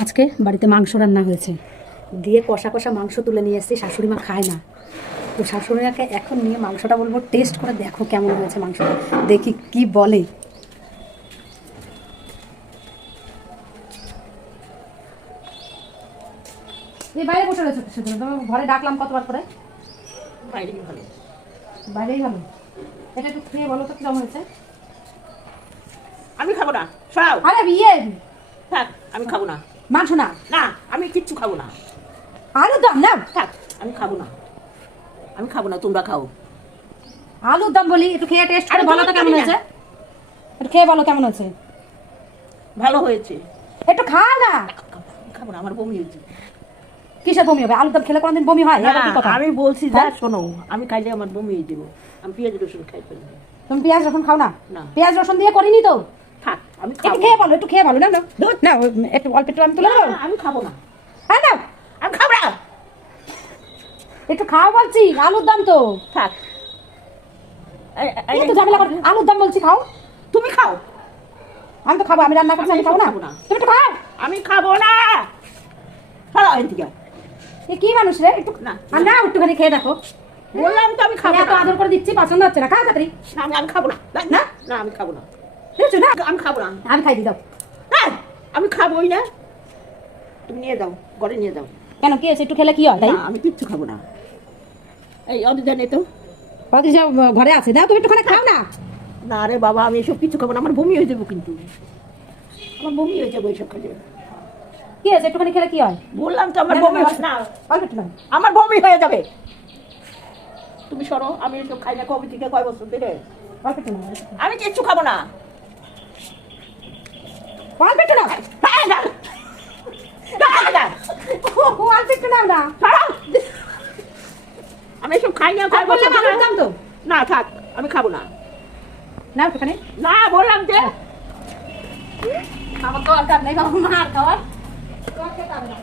আজকে বাড়িতে মাংস রান্না হয়েছে, দিয়ে কষা কষা মাংস তুলে নিয়ে এসেছি। শাশুড়ি মা খায় না, তো শাশুড়ি মাকে এখন নিয়ে মাংসটা বলবো টেস্ট করে দেখো কেমন হয়েছে মাংসটা, দেখি কি বলে। এই বাইরে বসে রয়েছে সেজন্য তোমার ঘরে ডাকলাম কতবার করে। বাইরেই ভালো, বাইরেই ভালো। এটা একটু খেয়ে বলো তো কেমন হয়েছে। আমি খাবো না, সরাও। আরে বিয়ে থাক, আমি খাবো না। মাংস না, না, আমি কিচ্ছু খাবো না। আলুর দম না, থাক, আমি খাবো না। আমি খাবো না, তোমরা খাও। আলুর দম বলি, একটু খেয়ে টেস্ট করে আরে বলো তো কেমন হয়েছে। একটু খেয়ে বলো কেমন হয়েছে। ভালো হয়েছে। একটু খাও না। আমি খাবো না, আমার বমি হয়েছে। কিসের বমি হবে? আলুর দম খেলে কোনোদিন বমি হয়? এটা কি কথা? আমি বলছি যা হ্যাঁ? শোনো, আমি খাইলে আমার বমি হয়ে যাবো। আমি পেঁয়াজ রসুন খাই ফেলবো। তুমি পেঁয়াজ রসুন খাও না? না। পেঁয়াজ রসুন দিয়ে করিনি তো। থাক, আমি একটু খাবো খেয়ে বলো, একটু খেয়ে বলো। না না না, একটু অল্প একটু আমি তুলে না, দেবো। আমি খাবো না। হ্যাঁ না, আমি খাবো না। একটু খাও বলছি, আলুর দম তো। থাক। একটু ঝামেলা করো, আলুর দম বলছি খাও। তুমি খাও। আমি তো খাবো, আমি রান্না করছি, আমি খাবো না। খাবো না। তুমি একটু খাও। আমি খাবো না। সরাও এদিকে। এ কি মানুষ রে? একটু না। আর না, একটুখানি খেয়ে দেখো। বললাম তো আমি খাবো আমি এত না। আদর করে দিচ্ছি, পছন্দ হচ্ছে না। খাও তাড়াতাড়ি। না, আমি খাবো না। না না, আমি খাবো না। বুঝছো না? আমি খাবো না। আমি খাই দিই, দাও। হ্যাঁ, আমি খাবোই না। তুমি নিয়ে যাও, ঘরে নিয়ে যাও। কেন, কি হয়েছে? একটু খেলে কি হয় তাই? না, আমি কিচ্ছু খাবো না। এই অদিদা নেই তো। অথচ ঘরে আছে, দাও তুমি একটুখানি খাও না। না রে বাবা, আমি এসব কিছু খাবো না, আমার বমি হয়ে যাবো কিন্তু। আমার বমি হয়ে যাবো এইসব খাইলে। কি হয়েছে? একটুখানি খেলে কি হয়? বললাম তো আমার না, বমি না, হচ্ছে না। অল্প একটু নাও। আমার বমি হয়ে যাবে। তুমি সরো, আমি এসব খাই না কবে থেকে, কয় বছর ধরে। অল্প একটু নাও, অল্প একটু। আমি কিচ্ছু খাবো না। অল্প একটু নাও। হ্যাঁ, না। না, না। ও, অল্প একটু নাও না। সরো। আমি এসব খাই না কয় বছর বললাম আলুর ধরে। দম তো। না থাক, আমি খাবো না। নাও একটুখানি। না, বললাম যে আমার তো দরকার নেই বাবা, মার খাওয়ার। তোমার খেতে হবে না।